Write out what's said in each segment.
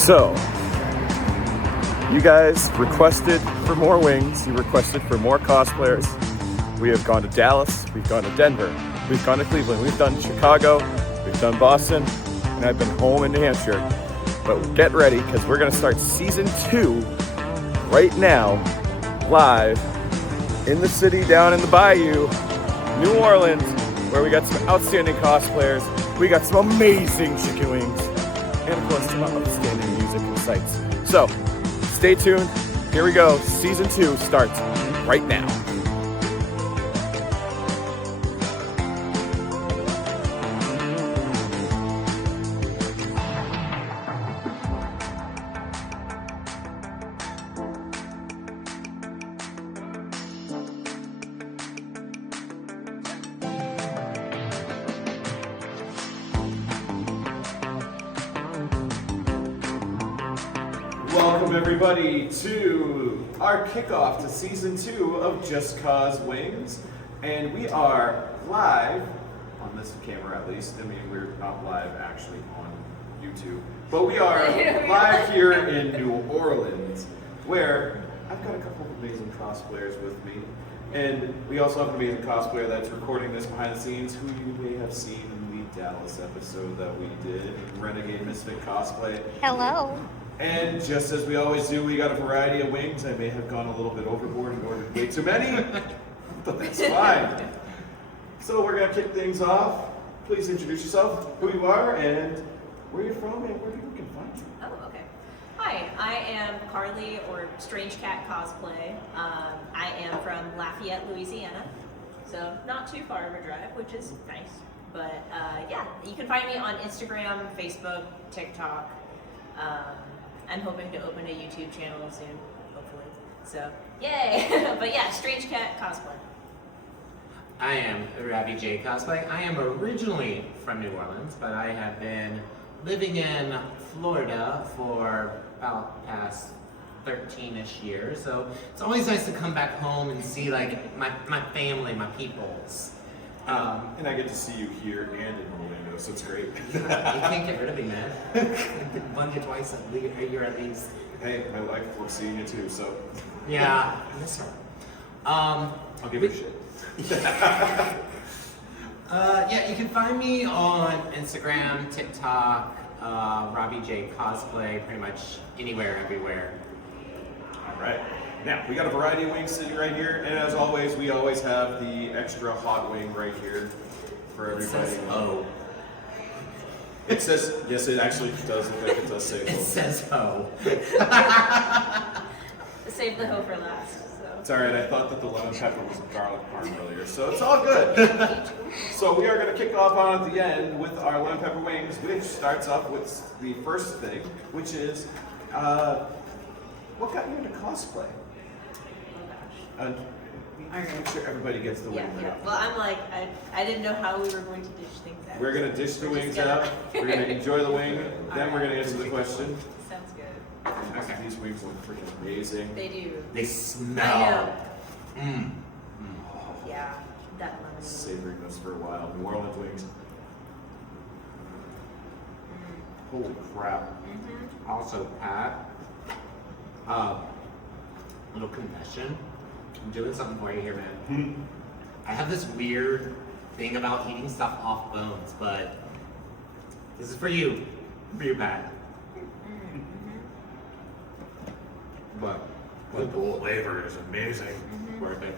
So, you guys requested for more wings, you requested for more cosplayers. We have gone to Dallas, we've gone to Denver, we've gone to Cleveland, we've done Chicago, we've done Boston, and I've been home in New Hampshire. But get ready, because we're gonna start season 2 right now, live in the city down in the bayou, New Orleans, where we got some outstanding cosplayers, we got some amazing chicken wings, and of course some outstanding music and sights. So, stay tuned, here we go, season 2 starts right now. Welcome everybody to our kickoff to season 2 of Just Cos Wings, and we are live on this camera at least. I mean, we're not live actually on YouTube, but we are live here in New Orleans, where I've got a couple of amazing cosplayers with me, and we also have an amazing cosplayer that's recording this behind the scenes, who you may have seen in the Dallas episode that we did, Renegade Misfit Cosplay. Hello. And just as we always do, we got a variety of wings. I may have gone a little bit overboard and ordered way too many, but that's fine. So we're gonna kick things off. Please introduce yourself, who you are, and where you're from, and where people can find you. Oh, okay. Hi, I am Carly, or Strangecat Cosplay. I am from Lafayette, Louisiana, so not too far of a drive, which is nice. But yeah, you can find me on Instagram, Facebook, TikTok. I'm hoping to open a YouTube channel soon, hopefully. So, yay! But yeah, Strangecat Cosplay. I am Robbie J. Cosplay. I am originally from New Orleans, but I have been living in Florida for about the past 13-ish years. So it's always nice to come back home and see like my family, my peoples. And I get to see you here and in Orlando, so it's great. You can't get rid of me, man. I've won you twice a year at least. Hey, my wife loves seeing you too, so. Yeah, I miss her. I'll give her shit. Yeah, you can find me on Instagram, TikTok, Robbie J Cosplay, pretty much anywhere, everywhere. All right. Now, we got a variety of wings sitting right here, and as always, we always have the extra hot wing right here for everybody. It says O. It says, yes, it actually does look like it does say It O. says O. Save the hoe for last. So. It's alright, I thought that the lemon pepper was garlic parm earlier, so it's all good. So we are going to kick off on at the end with our lemon pepper wings, which starts off with the first thing, which is, what got you into cosplay? Make sure everybody gets the wing. Yeah. Well, I'm like, I didn't know how we were going to dish things out. We're going to dish the wings out, we're going to enjoy the wing, then we're going to answer the question. Sounds good. Actually, these wings look freaking amazing. They do. They smell. I know. Yeah, that lemon. Savoring those for a while. New Orleans wings. Holy crap. Also, Pat, little confession. I'm doing something for you here, man. I have this weird thing about eating stuff off bones, but this is for you, Pat. But the flavor is amazing. Worth it.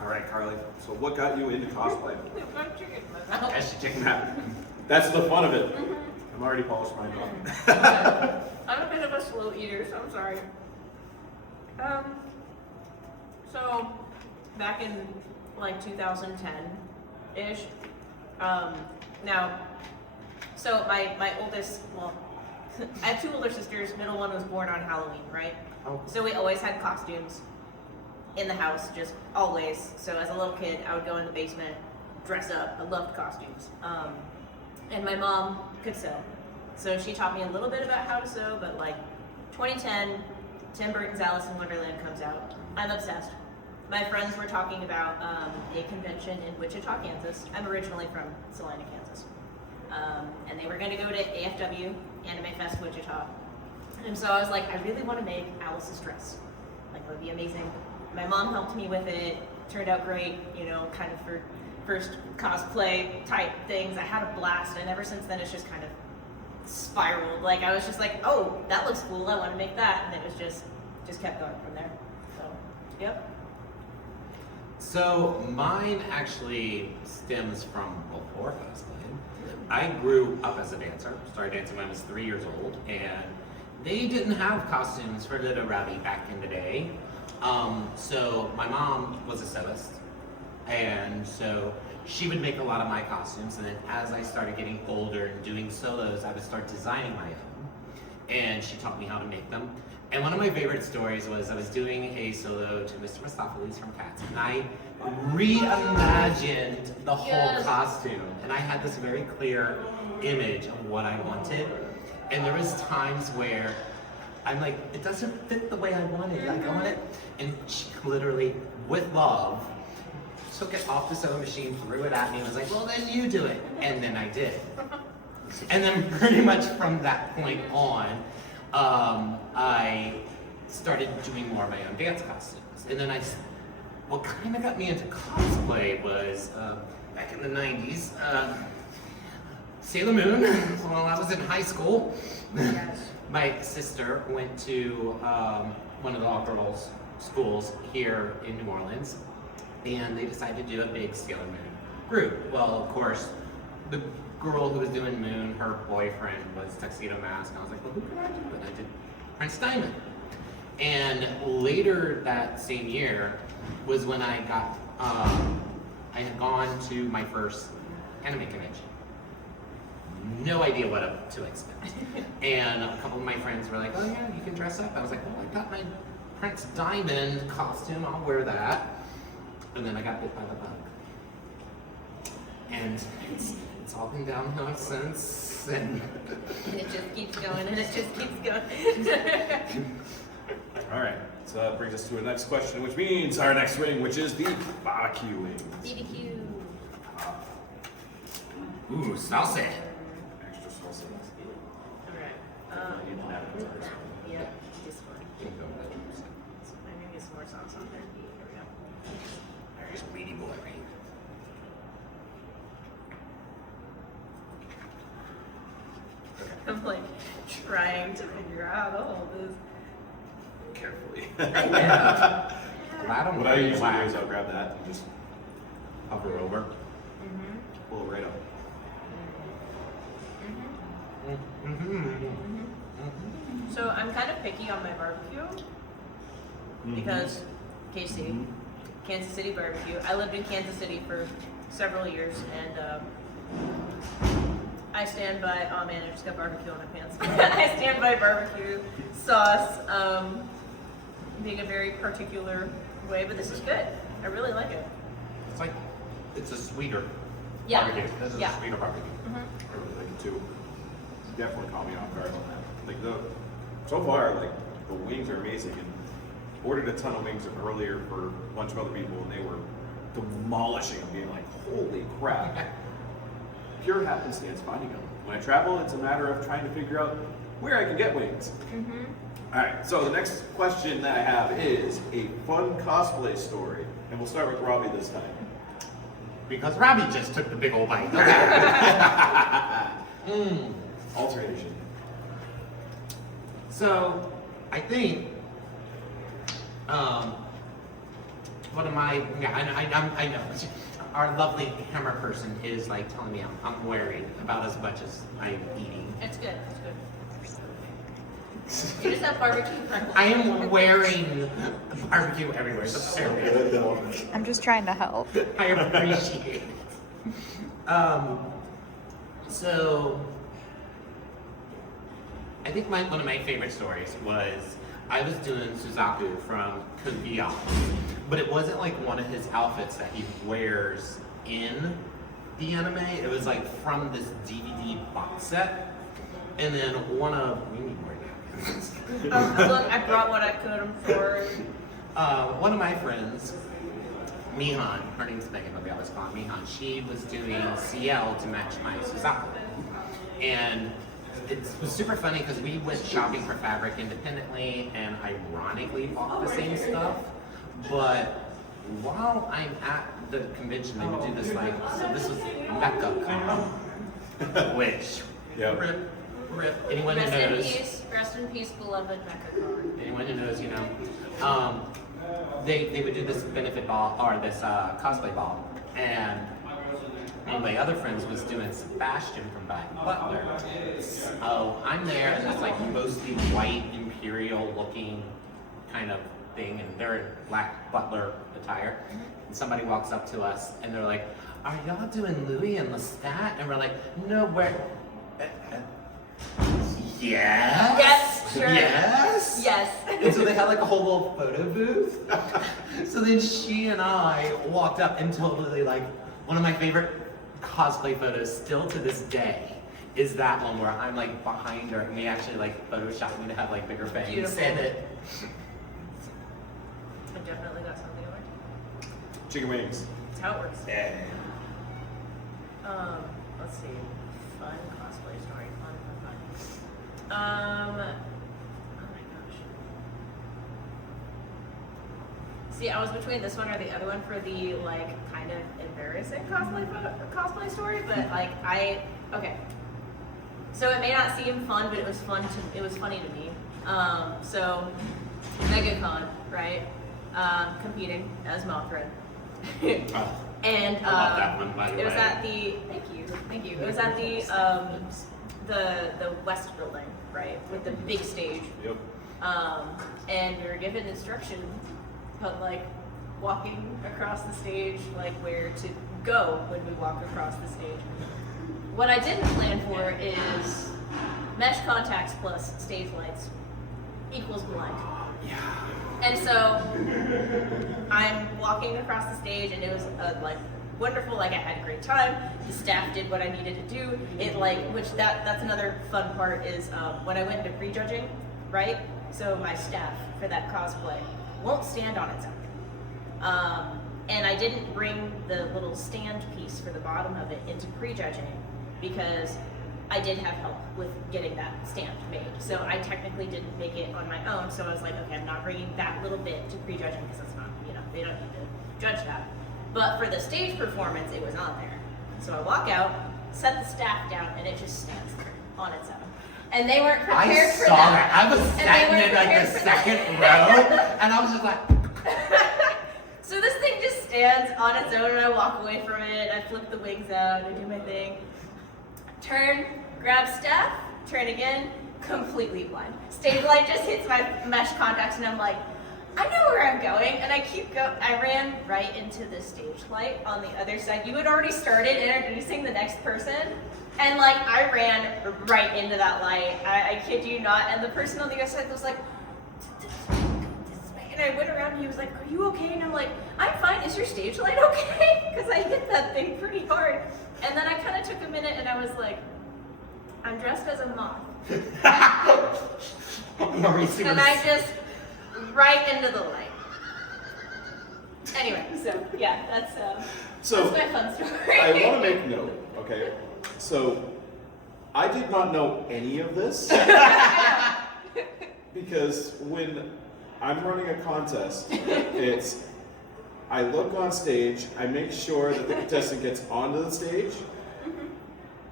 All right, Carly. So what got you into cosplay? That's the chicken wrap. That's the fun of it. I'm already polished mine off. I'm a bit of a slow eater, so I'm sorry. So back in like 2010-ish, now, so my oldest, well, I have 2 older sisters, middle one was born on Halloween, right? Oh. So we always had costumes in the house, just always. So as a little kid, I would go in the basement, dress up. I loved costumes. And my mom could sew. So she taught me a little bit about how to sew, but like 2010, Tim Burton's Alice in Wonderland comes out. I'm obsessed. My friends were talking about a convention in Wichita, Kansas. I'm originally from Salina, Kansas. and they were going to go to AFW, Anime Fest Wichita. And so I was like, I really want to make Alice's dress. Like, it would be amazing. My mom helped me with it. Turned out great, you know, kind of for first cosplay type things. I had a blast, and ever since then it's just kind of spiraled. Like, I was just like, oh, that looks cool, I want to make that. And it was just kept going from there. So, yep. So mine actually stems from before cosplay. I grew up as a dancer, started dancing when I was 3 years old, and they didn't have costumes for Little Rowdy back in the day. So my mom was a sewist, and so she would make a lot of my costumes, and then as I started getting older and doing solos, I would start designing my own, and she taught me how to make them. And one of my favorite stories was I was doing a solo to Mr. Mistopheles from Cats, and I reimagined the whole costume, and I had this very clear image of what I wanted. And there was times where I'm like, it doesn't fit the way I want it. Like, I want it. And she literally, with love, took it off the sewing machine, threw it at me, and was like, well, then you do it. And then I did. And then pretty much from that point on, I started doing more of my own dance costumes. And then what kind of got me into cosplay was, back in the 90s, Sailor Moon, while I was in high school. Yes. My sister went to one of the all-girls schools here in New Orleans, and they decided to do a big Sailor Moon group. Well, of course, the girl who was doing Moon, her boyfriend was Tuxedo Mask, and I was like, well, who could I do? And I did Prince Diamond. And later that same year was when I got, I had gone to my first anime convention. No idea what to expect. And a couple of my friends were like, oh yeah, you can dress up. I was like, well, I got my Prince Diamond costume, I'll wear that. And then I got bit by the bug. And it's all been downhill since. And it just keeps going, and it just keeps going. All right, so that brings us to the next question, which means our next wing, which is the barbecue wings. BBQ. ooh, salsa. Extra salsa. Alright. Yeah, this one. I'm gonna get some more sauce on there. Here we go. There's Weedy Boy. I'm like trying to figure out all this. Carefully. I know. What I usually do is I'll grab that and just hover over. pull it right up. So I'm kind of picky on my barbecue because KC, Kansas City barbecue. I lived in Kansas City for several years, and I stand by. Oh man, I just got barbecue on my pants. I stand by barbecue sauce being a very particular way, but this is good. I really like it. It's like, it's a sweeter Yeah. barbecue. This is a sweeter barbecue. I really like it too. Definitely caught me off guard on that. Like so far, like the wings are amazing, and ordered a ton of wings earlier for a bunch of other people, and they were demolishing them, being like, "Holy crap!" Pure happenstance finding them. When I travel, it's a matter of trying to figure out where I can get wings. All right. So the next question that I have is a fun cosplay story, and we'll start with Robbie this time. Because Robbie just took the big old bite. Alteration. So, I think, one of my, I know, our lovely camera person is like telling me I'm worried about as much as I'm eating. It's good. It's good. You just have barbecue. I am wearing barbecue everywhere. So I'm just trying to help. I appreciate it. So, I think one of my favorite stories was I was doing Suzaku from Code Geass, but it wasn't like one of his outfits that he wears in the anime. It was like from this DVD box set, and then one of we need more napkins. Look, I brought what I could for. One of my friends, Mihan, her name's Megan, but we always call her Mihan. She was doing CL to match my Suzaku. And it was super funny because we went shopping for fabric independently and ironically bought the same stuff. But while I'm at the convention, they would do this like, so this was MechaCon, which rip, anyone who knows. Rest in peace, beloved MechaCon. Anyone who knows, you know. They would do this benefit ball, or this cosplay ball, and one of my other friends was doing Sebastian from Black Butler. So I'm there in this like mostly white imperial looking kind of thing, and they're in Black Butler attire. And somebody walks up to us and they're like, "Are y'all doing Louis and Lestat?" And we're like, "No, we're." Yes. Yes. Sure. Yes. Yes. And so they had like a whole little photo booth. So then she and I walked up and totally like one of my favorite cosplay photos still to this day is that one where I'm like behind her and we actually like photoshopped me to have like bigger fangs. Beautiful. And it. I definitely got something over. Chicken wings. That's how it works. Yeah. Let's see. Fun cosplay story. Fun. Oh my gosh. See, I was between this one or the other one for the like kind of embarrassing cosplay story, but like okay. So it may not seem fun, but it was funny to me. So MegaCon, right? Competing as Mothra. And I love that one, by the way. it was at the thank you. It was at the West building, right, with the big stage. Yep. And we were given instruction, but like walking across the stage, like where to go when we walk across the stage. What I didn't plan for is mesh contacts plus stage lights equals blind. Yeah. And so I'm walking across the stage, and it was like wonderful. Like I had a great time. The staff did what I needed to do. It like, which that's another fun part is when I went into prejudging, right? So my staff for that cosplay won't stand on its own. And I didn't bring the little stand piece for the bottom of it into prejudging because I did have help with getting that stand made. So I technically didn't make it on my own. So I was like, okay, I'm not bringing that little bit to prejudging because that's not, they don't need to judge that. But for the stage performance, it was on there. So I walk out, set the staff down, and it just stands there on its own. And they weren't prepared for that. I was sitting in like the second row, and I was just like. So this thing just stands on its own, and I walk away from it. I flip the wings out, I do my thing. Turn, grab staff, turn again, completely blind. Stage light just hits my mesh contacts, and I'm like, I know where I'm going, and I ran right into the stage light on the other side. You had already started introducing the next person, and like I ran right into that light. I kid you not, and the person on the other side was like, and I went around and he was like, are you okay? And I'm like, I'm fine, is your stage light okay? Because I hit that thing pretty hard. And then I kind of took a minute and I was like, I'm dressed as a moth. And I just right into the light. Anyway, so yeah, that's my fun story. I want to make note, okay? So, I did not know any of this because when I'm running a contest, it's I look on stage, I make sure that the contestant gets onto the stage.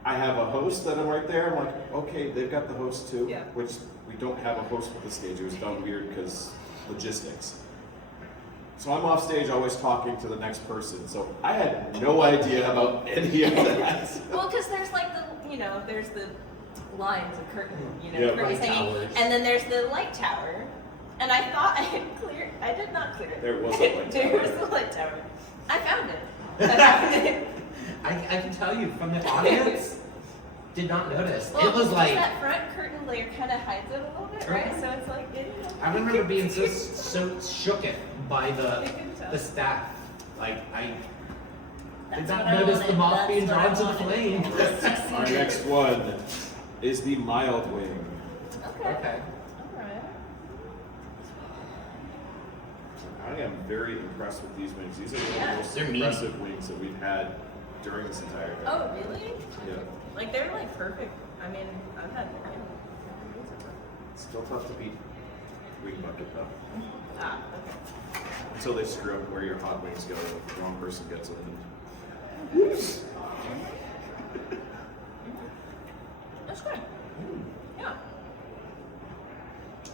I have a host that I'm right there. I'm like, okay, they've got the host too, Yeah. which we don't have a host for the stage. It was done weird because logistics. So I'm off stage always talking to the next person. So I had no idea about any of that. Well, because there's like there's the lines of curtain, Yeah, curtains light hanging, towers. and then there's the light tower. And I thought I had cleared. I did not clear it. There was a light There tower. was the light tower. I found it. I can tell you from the audience, did not notice. Well, it was like. that front curtain layer kind of hides it a little bit, right? So it's like. I remember being so shooketh by You can tell. the staff. Like I did That's not what I notice the wanted. moth That's being what I drawn to the wanted. flame. Our next one is the mild wing. Okay. Okay. All right. I am very impressed with these wings. These are one of the most They're meaty. impressive wings that we've had during this entire thing. Oh, really? Yeah. Like they're like perfect I mean, I've had. Still tough to beat Wing Bucket though. Ah, okay. Until they screw up where your hot wings go, if the wrong person gets it. Whoops. That's good. Yeah.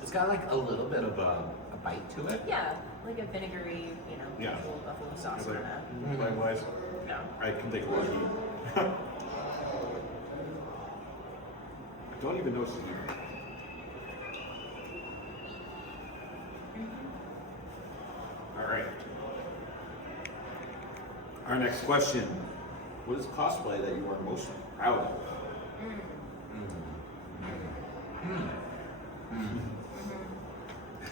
It's got like a little bit of a bite to it. Yeah, like a vinegary, Yeah. buffalo sauce It's like, kind of. likewise, Yeah. I can take a lot of heat. I don't even know she's here. All right. Our next question. What is cosplay that you are most proud of?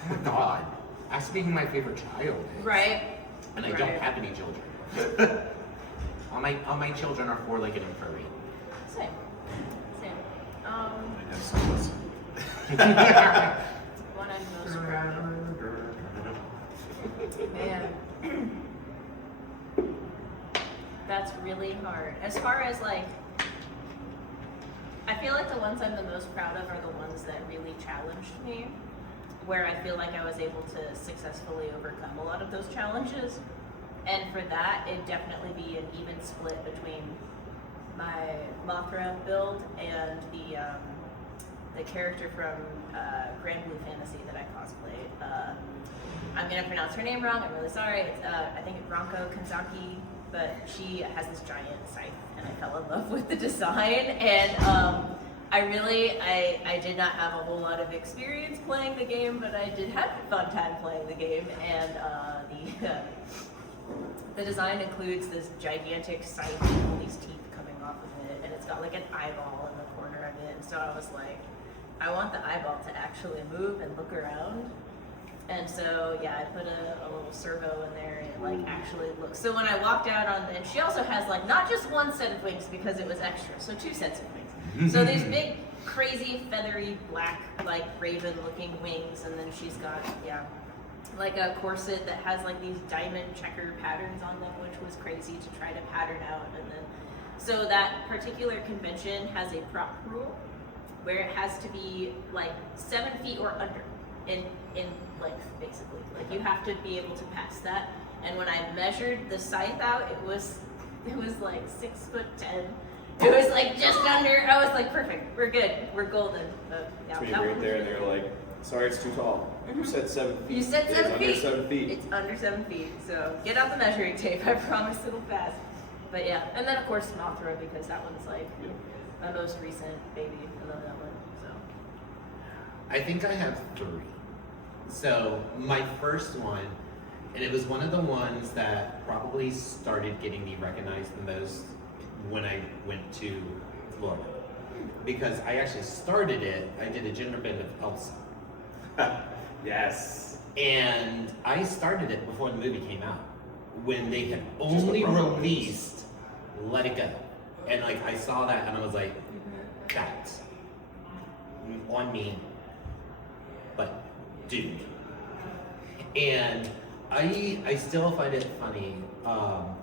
Oh my god. Asking my favorite child is. Right. And I Right. don't have any children. all my children are four-legged and furry. Same. Same. I have some listen. One I'm most proud of. Man. That's really hard. As far as like, I feel like the ones I'm the most proud of are the ones that really challenged me, where I feel like I was able to successfully overcome a lot of those challenges. And for that, it'd definitely be an even split between my Mothra build and the character from Grand Blue Fantasy that I cosplayed. I'm gonna pronounce her name wrong. I'm really sorry. It's I think it's Ranko Kanzaki, but she has this giant scythe, and I fell in love with the design. And I did not have a whole lot of experience playing the game, but I did have a fun time playing the game. And the design includes this gigantic scythe with all these teeth coming off of it, and it's got like an eyeball in the corner of it. And so I was like, I want the eyeball to actually move and look around. And so, yeah, I put a little servo in there and it like actually looks. So when I walked out and she also has like not just one set of wings because it was extra, so 2 sets of wings. So these big, crazy, feathery, black, like raven looking wings, and then she's got, like a corset that has like these diamond checker patterns on them, which was crazy to try to pattern out. And then, so that particular convention has a prop rule where it has to be like 7 feet or under in length, basically. Like you have to be able to pass that. And when I measured the scythe out, it was like 6'10". It was like just under. I was like, perfect, we're good, we're golden. But, yeah, So you were there and they were like, sorry, it's too tall. You said 7 feet. You said It is 7 feet. Under 7 feet. It's under 7 feet. So get out the measuring tape. I promise it'll pass. But yeah, and then of course Mothra, because that one's like my most recent baby. I love that one. So I think I have 3. So my first one, and it was one of the ones that probably started getting me recognized the most when I went to Florida. Because I actually started it, I did a gender bend of Elsa. Yes. And I started it before the movie came out, when they had Just the only promo released Let It Go. And like I saw that and I was like, that's on me, but dude. And I still find it funny,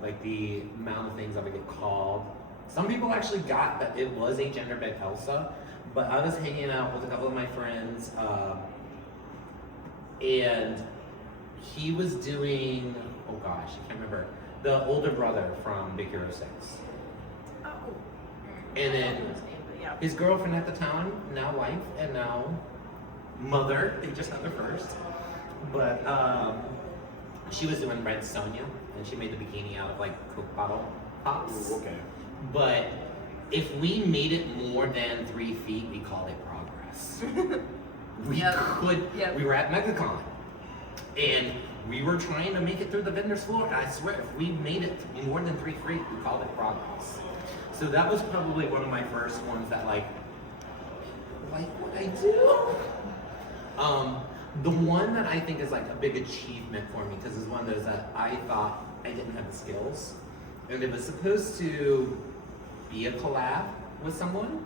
like the amount of things I would get called. Some people actually got that it was a gender bent Elsa, but I was hanging out with a couple of my friends, and he was doing, oh gosh, I can't remember, the older brother from Big Hero 6. oh, And then yeah. his girlfriend at the time, now wife, and now mother, they just had their first. But she was doing Red Sonja, and she made the bikini out of like Coke bottle pops. Ooh, okay. But if we made it more than 3 feet, we called it progress. We were at MegaCon, and we were trying to make it through the vendor's floor, and I swear, if we made it more than 3 feet, we called it progress. So that was probably one of my first ones that like what I do? The one that I think is like a big achievement for me, because it's one of those that I thought I didn't have the skills, and it was supposed to be a collab with someone,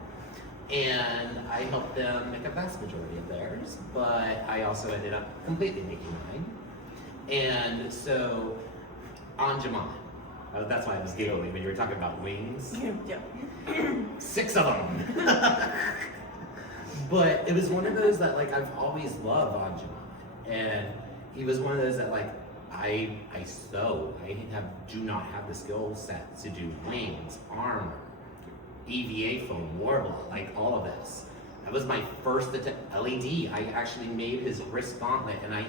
and I helped them make a vast majority of theirs, but I also ended up completely making mine. And so, Anjaman, That's why I was giggling when you were talking about wings. Yeah. 6 of them. But it was one of those that like I've always loved on Jamon, and he was one of those that like I do not have the skill set to do wings, armor, EVA foam, warbler, like all of this. That was my first attempt. LED. I actually made his wrist gauntlet, and I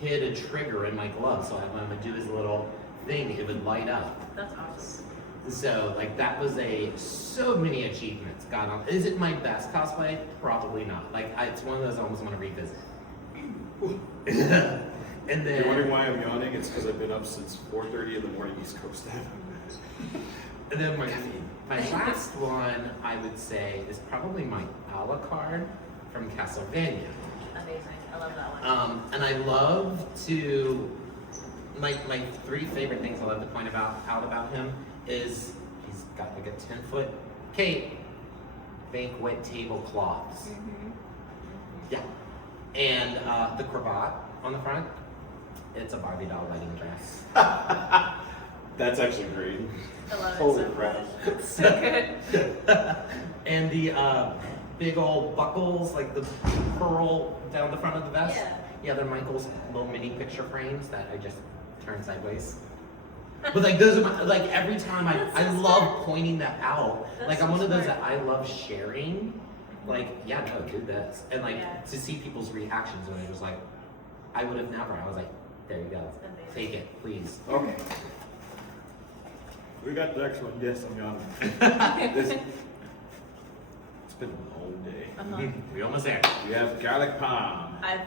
hid a trigger in my glove, so when I would do his little thing, it would light up. That's awesome. So like that was so many achievements. God, is it my best cosplay? Probably not. Like it's one of those I almost want to revisit. And then You're wondering why I'm yawning? It's because I've been up since 4:30 in the morning East Coast time. And then my last one I would say is probably my a la carte from Castlevania. Amazing. I love that one. And I love to my 3 favorite things I love to point out about him is he's got like a 10-foot cape, banquet tablecloths. Mm-hmm. Yeah. And the cravat on the front, it's a Barbie doll wedding dress. That's actually great. I love it Holy so crap. much. It's so good. And the big old buckles, like the pearl down the front of the vest. Yeah. Yeah, they're Michael's little mini picture frames that I just turn sideways. But like those are my, like every time I love pointing that out. That's like so I'm one of those smart. that I love sharing. Like, yeah, no, do this. And like Yeah. to see people's reactions when it was like, I would have never. I was like, there you go. Amazing. Take it, please. Okay. We got the next one. Yes, I'm yawning. It's been a long day. Uh-huh. We almost there. We have garlic palm. I'm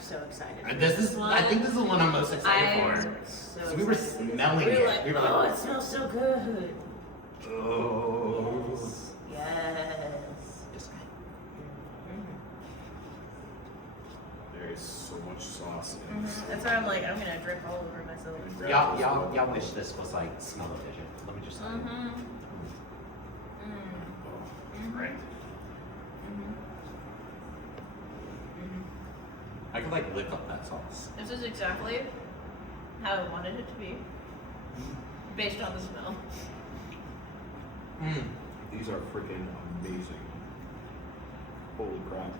so excited. And this is, I think this is the one I'm most excited for. So So we were excited. smelling We were it. like, We were oh, like, it smells so good. oh. Yes. Just There is so much sauce in this. That's why I'm like, I'm gonna drip all over myself. Y'all wish this was like smell-o-vision. Let me just tell you. Oh, right. I could like lick up that sauce. This is exactly how I wanted it to be, based on the smell. These are freaking amazing. Holy crap.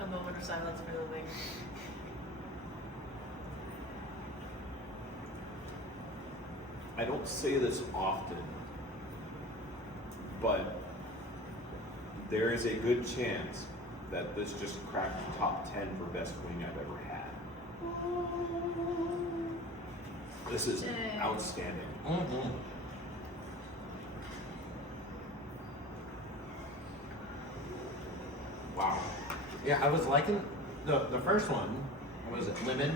A moment of silence for the wings. I don't say this often, but there is a good chance that this just cracked the top 10 for best wing I've ever had. This is Dang. outstanding. Wow. Yeah, I was liking the first one was lemon,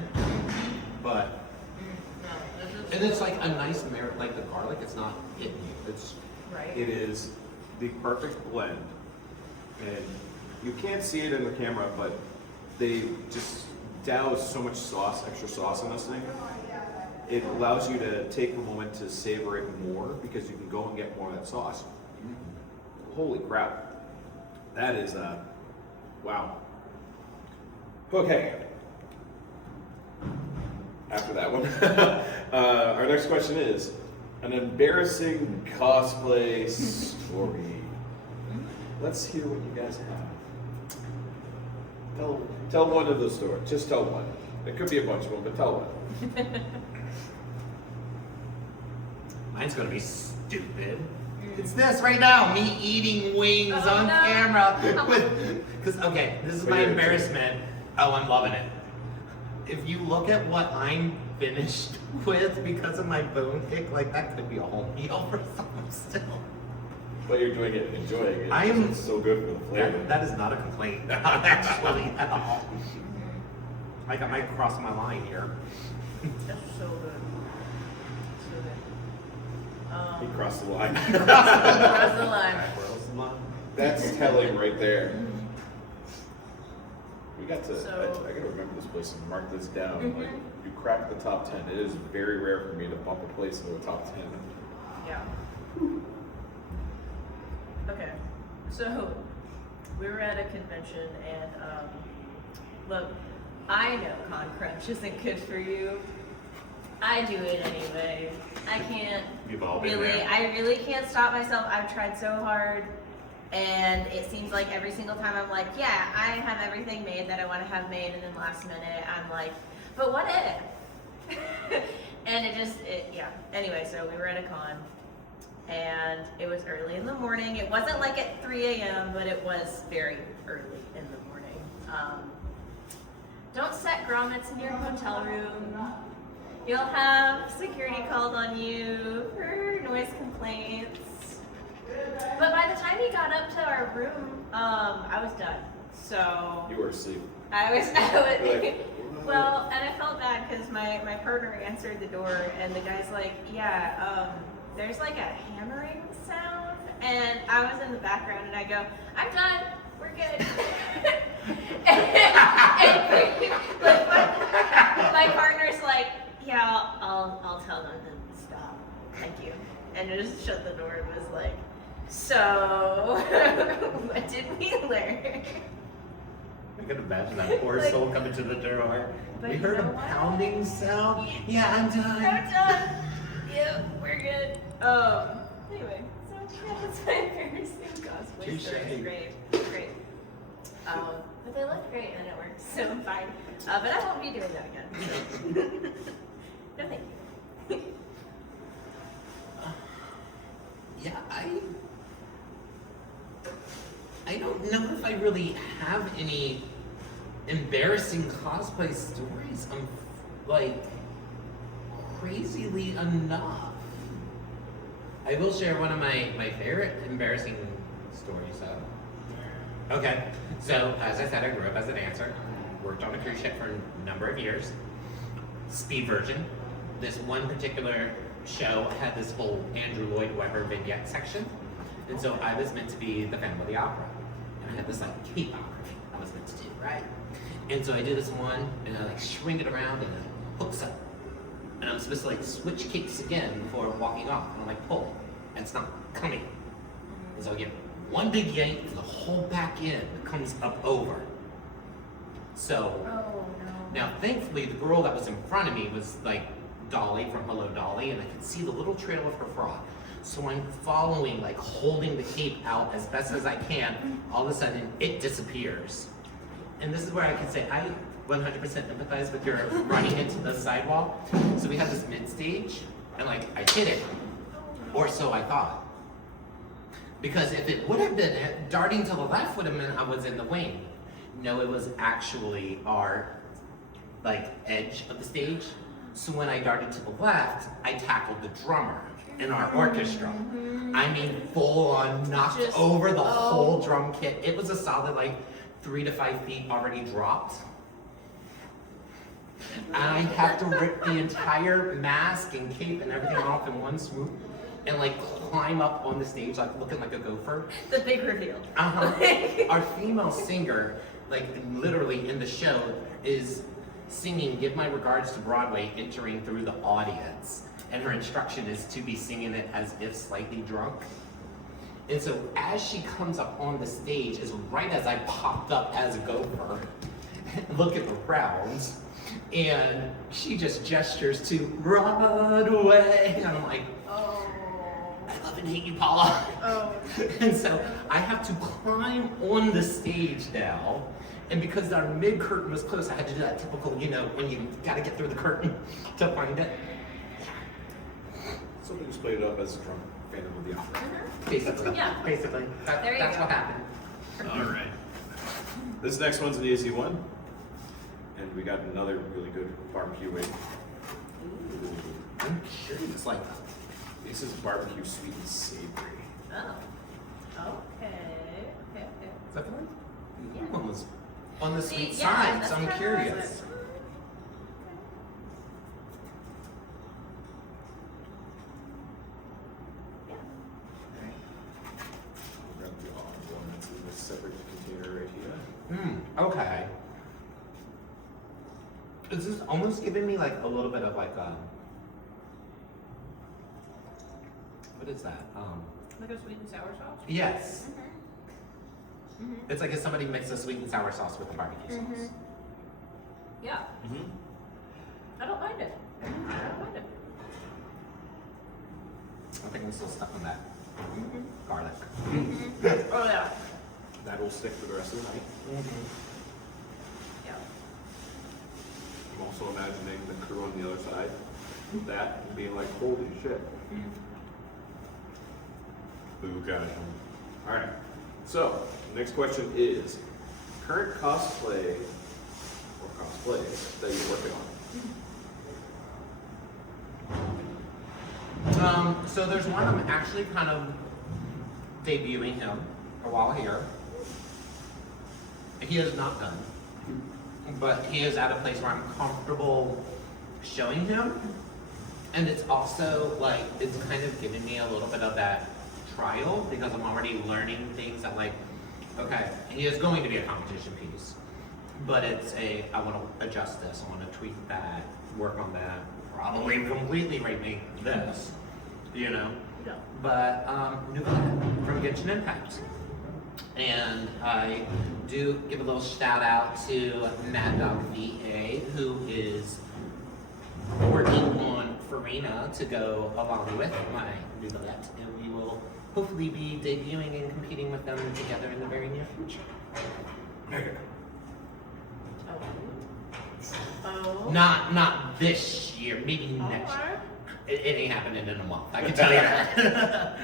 but and it's like a nice like the garlic. It's not hitting you. It's Right? It is the perfect blend, and you can't see it in the camera, but they just douse so much sauce, extra sauce in this thing. It allows you to take a moment to savor it more because you can go and get more of that sauce. Holy crap. That is, wow. Okay. After that one, our next question is, an embarrassing cosplay story. Let's hear what you guys have. Tell one of the stories. Just tell one. It could be a bunch of them, but tell one. mine's gonna be stupid. It's this right now, me eating wings on no. camera because okay, this is my Wait, embarrassment. Oh, I'm loving it. If you look at what I'm finished with because of my bone kick, like that could be a whole meal for someone still. But you're doing it and enjoying it. I am- It's so good for the flavor. That is not a complaint, not actually at all. I got my cross my line here. That's so good. So good. He crossed the line. Cross the line. That's telling right there. We got to, So- I gotta remember this place and mark this down. Like, you cracked the top 10. It is very rare for me to bump a place into a top 10. Yeah. Okay. So, we were at a convention and look, I know Con Crunch isn't good for you. I do it anyway. I can't We've all been really, there. I really can't stop myself. I've tried so hard, and it seems like every single time I'm like, yeah, I have everything made that I want to have made, and then last minute I'm like, but what if? And yeah. Anyway, so we were at a con, and it was early in the morning. It wasn't like at 3 a.m., but it was very early in the morning. Don't set grommets in your hotel room. You'll have security called on you for noise complaints. But by the time he got up to our room, I was done. So You were asleep. I was Like, well, and I felt bad because my partner answered the door, and the guy's like, yeah, there's like a hammering sound, and I was in the background, and I go, I'm done, we're good. and like my partner's like, yeah, I'll tell them to stop, thank you, and just shut the door and was like, so what did we learn? I can imagine that poor Like, soul coming to the door. but We you heard know a what? pounding sound. Yeah, I'm done. I'm done. Yep, we're good. Anyway, so yeah, that's my embarrassing cosplay Touche. story. It's great, great. But they look great and it works, so I'm fine. But I won't be doing that again. No, thank you. Yeah, I don't know if I really have any embarrassing cosplay stories. I'm like crazily enough. I will share one of my favorite embarrassing stories though. Okay, so as I said, I grew up as a dancer, worked on a cruise ship for a number of years. Speed version. This one particular show had this whole Andrew Lloyd Webber vignette section. And so I was meant to be the Phantom of the Opera. And I had this like cape opera I was meant to do, right? And so I do this one, and I like swing it around, and it hooks up. And I'm supposed to like switch kicks again before walking off. And I'm like, pull, and it's not coming. And so I get one big yank, and the whole back end comes up over. So, Oh no. now thankfully the girl that was in front of me was like Dolly from Hello Dolly, and I could see the little trail of her frock. So I'm following, like holding the cape out as best as I can. All of a sudden, it disappears. And this is where I can say I 100% empathize with your running into the sidewalk. So we have this mid stage, and like I hit it, or so I thought. Because if it would have been darting to the left, would have meant I was in the wing. No, it was actually our like edge of the stage. So when I darted to the left, I tackled the drummer in our orchestra. I mean, full on knocked Just- over the oh. whole drum kit. It was a solid like 3 to 5 feet already dropped. I have to rip the entire mask and cape and everything off in one swoop and like climb up on the stage like looking like a gopher. The big reveal. Our female singer, like literally in the show, is singing Give My Regards to Broadway entering through the audience. And her instruction is to be singing it as if slightly drunk. And so as she comes up on the stage is right as I popped up as a gopher, look at the rounds, and she just gestures to Broadway. And I'm like, Oh. I love and hate you, Paula. Oh. And so I have to climb on the stage now. And because our mid curtain was close, I had to do that typical, you know, when you gotta get through the curtain to find it. So they just played it up as a drum Phantom of the Opera. Basically. Yeah. Basically. There you That's go. what happened. All right. This next one's an easy one. And we got another really good barbecue wing. I'm curious, like, This is barbecue sweet and savory. Oh. Okay. Okay. is that the one? The other one was on the See, sweet yeah, side, that's so I'm kinda curious. what- Yeah. I'll grab the odd one that's in this separate container right here. Okay. This is almost giving me like a little bit of like what is that? Like a sweet and sour sauce? Yes. It's like if somebody mixed a sweet and sour sauce with a barbecue sauce. Yeah. I don't mind it. I don't mind it. I think I'm still stuck on that garlic. Oh yeah. That'll stick for the rest of the night. Yeah. I'm also imagining the crew on the other side of that and being like, holy shit. Boo gosh. Alright. So, next question is current cosplay or cosplays that you're working on. So there's one I'm actually kind of debuting him a while here. He is not done, but he is at a place where I'm comfortable showing him. And it's also like, it's kind of giving me a little bit of that trial because I'm already learning things that like, okay, he is going to be a competition piece, but it's a, I want to adjust this, I want to tweak that, work on that, probably completely remake this, you know? Yeah. But new Blood from Genshin Impact. And I do give a little shout out to Mad Dog VA, who is working on Farina to go along with my new Blood. And we will hopefully be debuting and competing with them together in the very near future. Oh. Not this year, maybe next year. It ain't happening in a month, I can tell you that.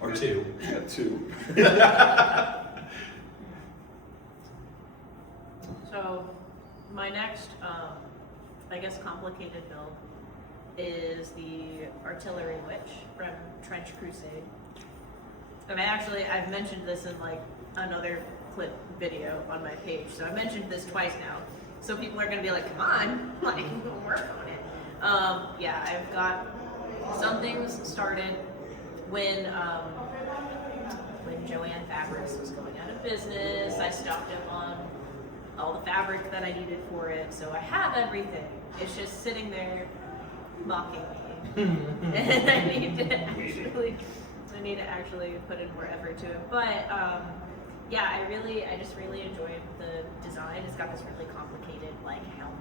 Or two. Yeah, 2. So, my next, I guess, complicated build is the Artillery Witch from Trench Crusade. And I've mentioned this in like another clip video on my page, so I mentioned this twice now. So people are gonna be like, come on, like, work on it. Yeah, I've got some things started when Joanne Fabrics was going out of business. I stocked up on all the fabric that I needed for it, so I have everything. It's just sitting there mocking me, and I need to actually put in more effort to it. But yeah, I just really enjoyed the design. It's got this really complicated like helm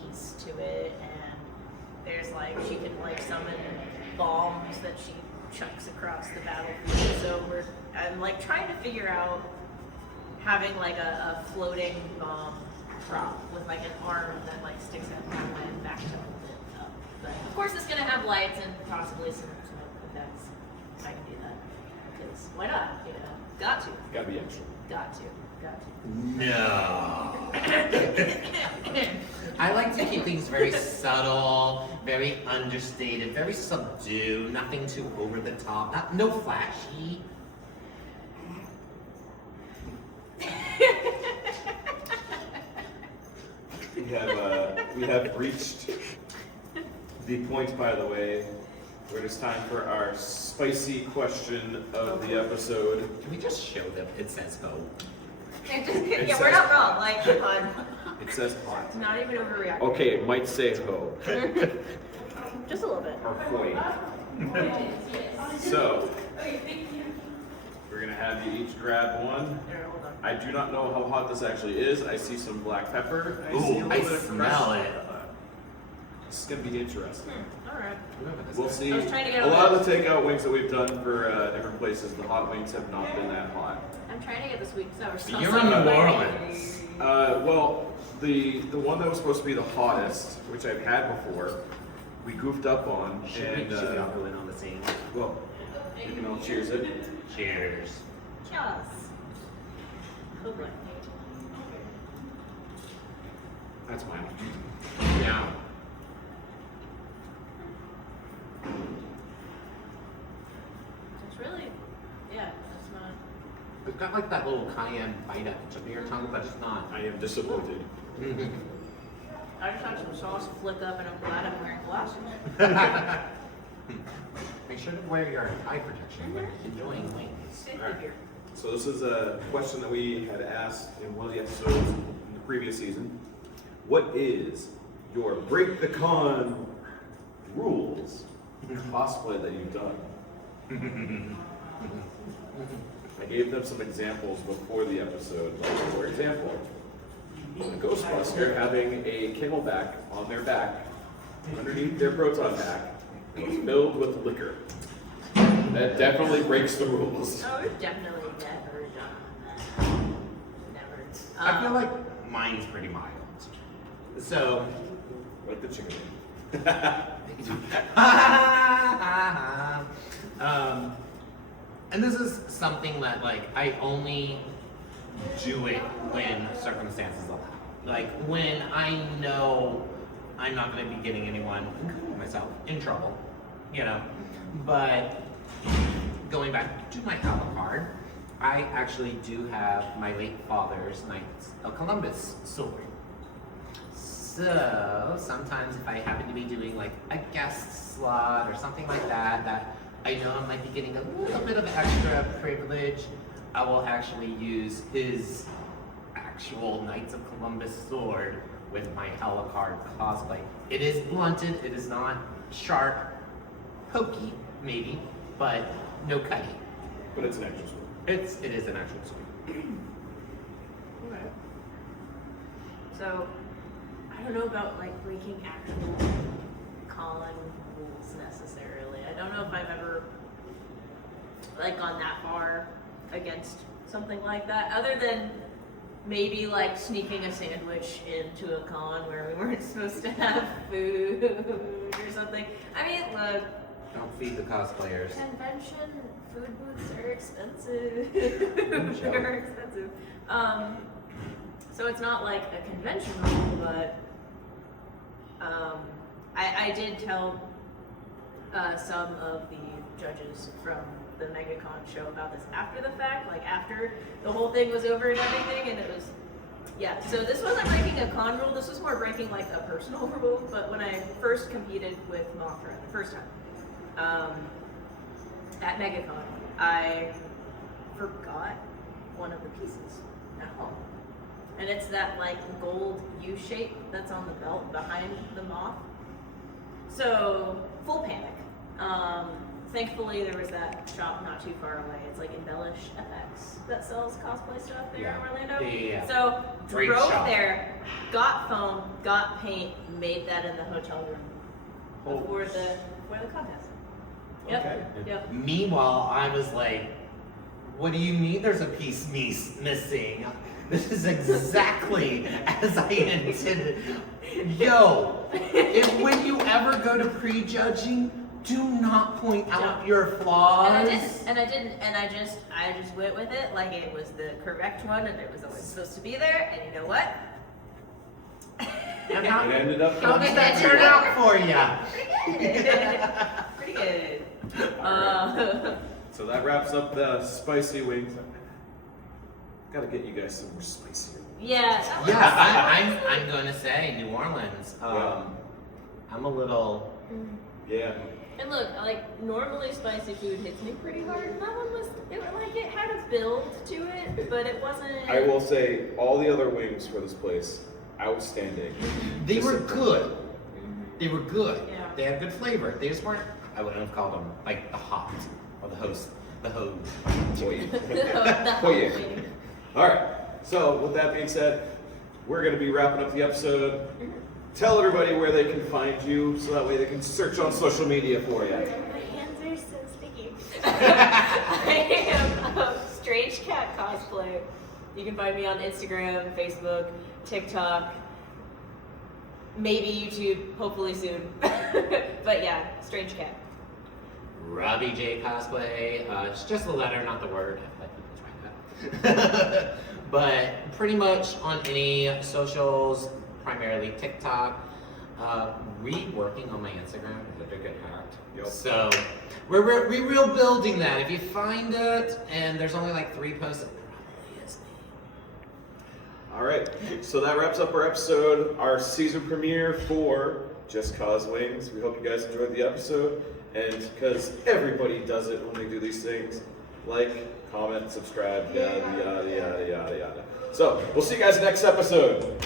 piece to it, and there's like she can like summon bombs that she chucks across the battlefield. So I'm like trying to figure out having like a floating bomb prop with like an arm that like sticks out that way and back to hold it up. But of course it's gonna have lights and possibly some smoke effects. I can do that. Because why not? You know, got to. Gotta be extra. Got to. No. I like to keep things very subtle, very understated, very subdued, nothing too over the top, no flashy. We have reached the point, by the way, where it's time for our spicy question of the episode. Can we just show them it says ho? Yeah, we're not wrong. Like, come on. It says hot. It's not even overreacting. Okay, it might say ho. Just a little bit. Or hoy. So, we're gonna have you each grab one. Here, hold on. I do not know how hot this actually is. I see some black pepper. I see a Ooh, little I bit of smell crushed. it. This is gonna be interesting. All right. We'll see. I was trying to get A lot of the takeout wings that we've done for different places, the hot wings have not been that hot. I'm trying to get the sweet and sour sauce. You're in New Orleans. Well, the one that was supposed to be the hottest, which I've had before, we goofed up on, Should we all go in on the same? well, you can all cheers it. Cheers. Cheers. Oh boy. That's mine. Yeah. It's really, yeah, it's not. It's got like that little cayenne bite at the tip of your tongue, but it's not. I am disappointed. I just had some sauce flick up, and I'm glad I'm wearing glasses. Make sure to wear your eye protection when enjoying wings. Alright. So this is a question that we had asked in one of the episodes in the previous season. What is your break the con rules cosplay that you've done? I gave them some examples before the episode. Like, for example, a Ghostbuster having a camelback on their back, underneath their proton pack, was filled with liquor. That definitely breaks the rules. Oh, we've definitely never done that. Never. I feel like mine's pretty mild. So, Like the chicken. and this is something that like I only do it when circumstances allow. Like when I know I'm not going to be getting anyone, including myself, in trouble, you know. But going back to my Alucard, I actually do have my late father's Knights of Columbus sword. So sometimes if I happen to be doing like a guest slot or something like that, that I know I might be getting a little bit of extra privilege, I will actually use his actual Knights of Columbus sword with my Alucard cosplay. It is blunted, it is not sharp, pokey maybe, but no cutting. But it's an extra sword. It is an actual sword. Okay. So, I don't know about like breaking actual con rules necessarily. I don't know if I've ever like gone that far against something like that, other than maybe like sneaking a sandwich into a con where we weren't supposed to have food or something. I mean, look, Don't feed the cosplayers. convention food booths are expensive. They're expensive. So it's not like a convention rule, but I did tell some of the judges from the MegaCon show about this after the fact, like after the whole thing was over and everything, and it was, yeah, so this wasn't breaking a con rule, this was more breaking like a personal rule. But when I first competed with Mothra the first time, at MegaCon, I forgot one of the pieces at home. And it's that like gold U shape that's on the belt behind the moth. So, full panic. Thankfully, there was that shop not too far away. It's like Embellish FX that sells cosplay stuff there in Orlando. Yeah. So, Great drove shop. there, got foam, got paint, made that in the hotel room before the contest. Yep. Okay. Yep. Meanwhile, I was like, what do you mean there's a piece missing? This is exactly as I intended. Yo, if when you ever go to prejudging, do not point out your flaws. And I didn't, and I just went with it like it was the correct one, and it was always supposed to be there. And you know what? And how It ended up. did that turn out for you? Pretty good. So that wraps up the spicy wings. Gotta get you guys some more spicier. Yeah. Yeah, I'm going to say New Orleans. Yeah. I'm a little. Yeah. And look, like normally spicy food hits me pretty hard, and that one was it had a build to it, but it wasn't. I will say all the other wings for this place, outstanding. They were good. They were good. Yeah. They had good flavor. They just weren't. I wouldn't have called them like the hot or the hose. Oh yeah. The Oh yeah. whole thing. All right. So with that being said, we're gonna be wrapping up the episode. Tell everybody where they can find you, so that way they can search on social media for you. My hands are so sticky. I am Strangecat Cosplay. You can find me on Instagram, Facebook, TikTok, maybe YouTube, hopefully soon. But yeah, Strangecat. Robbie J Cosplay. It's just the letter, not the word. I let people try that. But pretty much on any socials, primarily TikTok. Reworking on my Instagram because I did get hacked. Yep. So we're real building that. If you find it and there's only like 3 posts, it probably is me. All right. So that wraps up our episode, our season premiere for Just Cos Wings. We hope you guys enjoyed the episode. And because everybody does it when they do these things, like, comment, subscribe, yada, yada, yada, yada, yada. So we'll see you guys next episode.